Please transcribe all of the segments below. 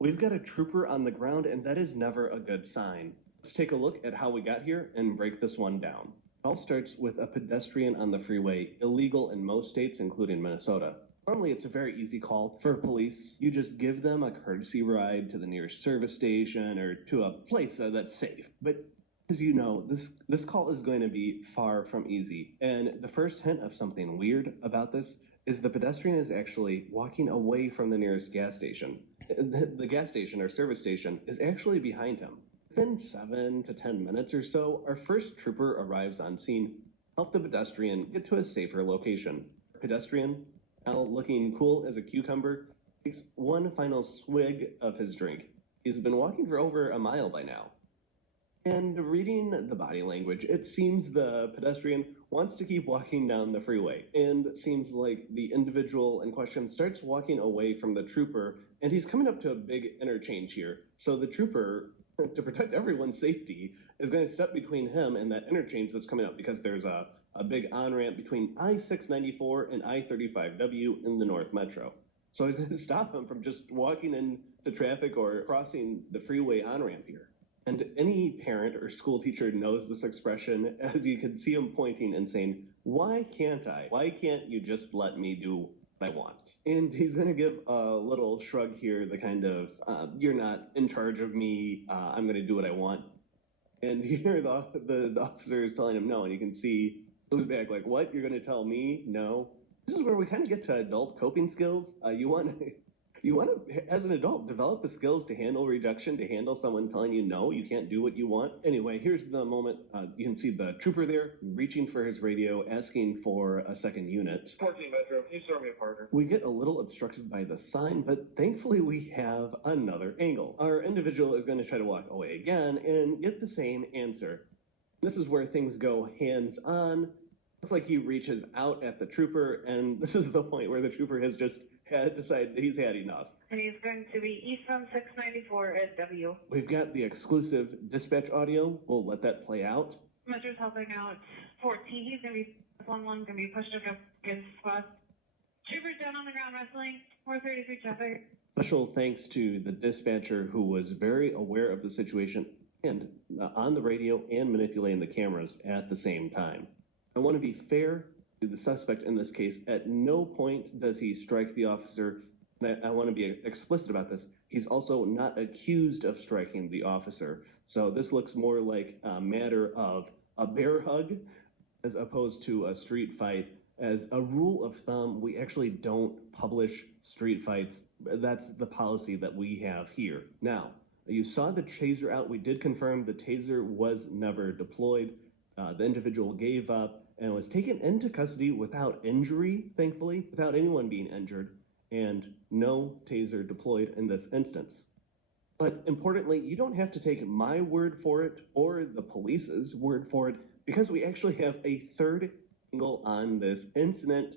We've got a trooper on the ground, and that is never a good sign. Let's take a look at how we got here and break this one down. It all starts with a pedestrian on the freeway, illegal in most states, including Minnesota. Normally, it's a very easy call for police. You just give them a courtesy ride to the nearest service station or to a place that's safe. But as you know, this call is going to be far from easy. And the first hint of something weird about this is the pedestrian is actually walking away from the nearest gas station. The gas station or service station is actually behind him. Within 7 to 10 minutes or so, our first trooper arrives on scene, help the pedestrian get to a safer location. Pedestrian, now looking cool as a cucumber, takes one final swig of his drink. He's been walking for over a mile by now. And reading the body language, it seems the pedestrian wants to keep walking down the freeway, and it seems like the individual in question starts walking away from the trooper, and he's coming up to a big interchange here. So the trooper, to protect everyone's safety, is going to step between him and that interchange that's coming up because there's a big on-ramp between I-694 and I-35W in the North Metro. So he's going to stop him from just walking into traffic or crossing the freeway on-ramp here. And any parent or school teacher knows this expression, as you can see him pointing and saying, "Why can't I? Why can't you just let me do what I want?" And he's going to give a little shrug here, the kind of, "You're not in charge of me, I'm going to do what I want." And here the officer is telling him no, and you can see goes back like, "What? You're going to tell me no?" This is where we kind of get to adult coping skills. You want to, as an adult, develop the skills to handle rejection, to handle someone telling you no, you can't do what you want. Anyway, here's the moment. You can see the trooper there reaching for his radio, asking for a second unit. 14 Metro, can you throw me a partner? We get a little obstructed by the sign, but thankfully we have another angle. Our individual is going to try to walk away again and get the same answer. This is where things go hands-on. Looks like he reaches out at the trooper, and this is the point where the trooper has just decided he's had enough. And he's going to be eastbound 694 at W. We've got the exclusive dispatch audio. We'll let that play out. Metro's helping out 14. He's going to be 1-1, going to be pushed up his spot. Troopers down on the ground wrestling. 433 traffic. Special thanks to the dispatcher who was very aware of the situation and on the radio and manipulating the cameras at the same time. I want to be fair to the suspect in this case. At no point does he strike the officer. I want to be explicit about this. He's also not accused of striking the officer. So this looks more like a matter of a bear hug as opposed to a street fight. As a rule of thumb, we actually don't publish street fights. That's the policy that we have here. Now, you saw the taser out. We did confirm the taser was never deployed. The individual gave up and was taken into custody without injury, thankfully, without anyone being injured, and no taser deployed in this instance. But importantly, you don't have to take my word for it or the police's word for it, because we actually have a third angle on this incident.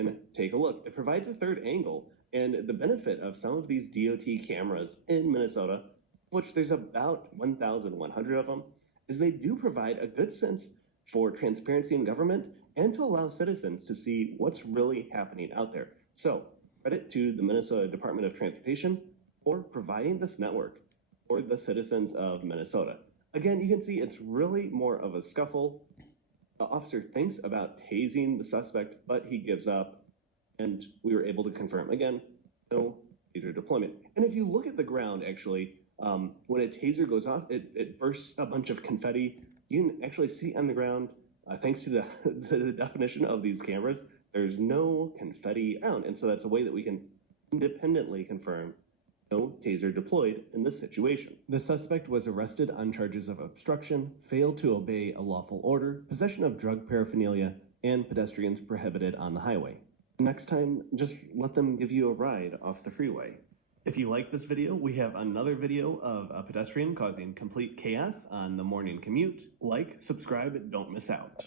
And take a look. It provides a third angle, and the benefit of some of these DOT cameras in Minnesota, which there's about 1,100 of them, is they do provide a good sense for transparency in government and to allow citizens to see what's really happening out there. So, credit to the Minnesota Department of Transportation for providing this network for the citizens of Minnesota. Again, you can see it's really more of a scuffle. The officer thinks about tasing the suspect, but he gives up, and we were able to confirm, again, no taser deployment. And if you look at the ground, actually, when a taser goes off, it bursts a bunch of confetti. You can actually see on the ground, thanks to the definition of these cameras, there's no confetti around. And so that's a way that we can independently confirm no taser deployed in this situation. The suspect was arrested on charges of obstruction, failed to obey a lawful order, possession of drug paraphernalia, and pedestrians prohibited on the highway. Next time, just let them give you a ride off the freeway. If you like this video, we have another video of a pedestrian causing complete chaos on the morning commute. Like, subscribe, don't miss out.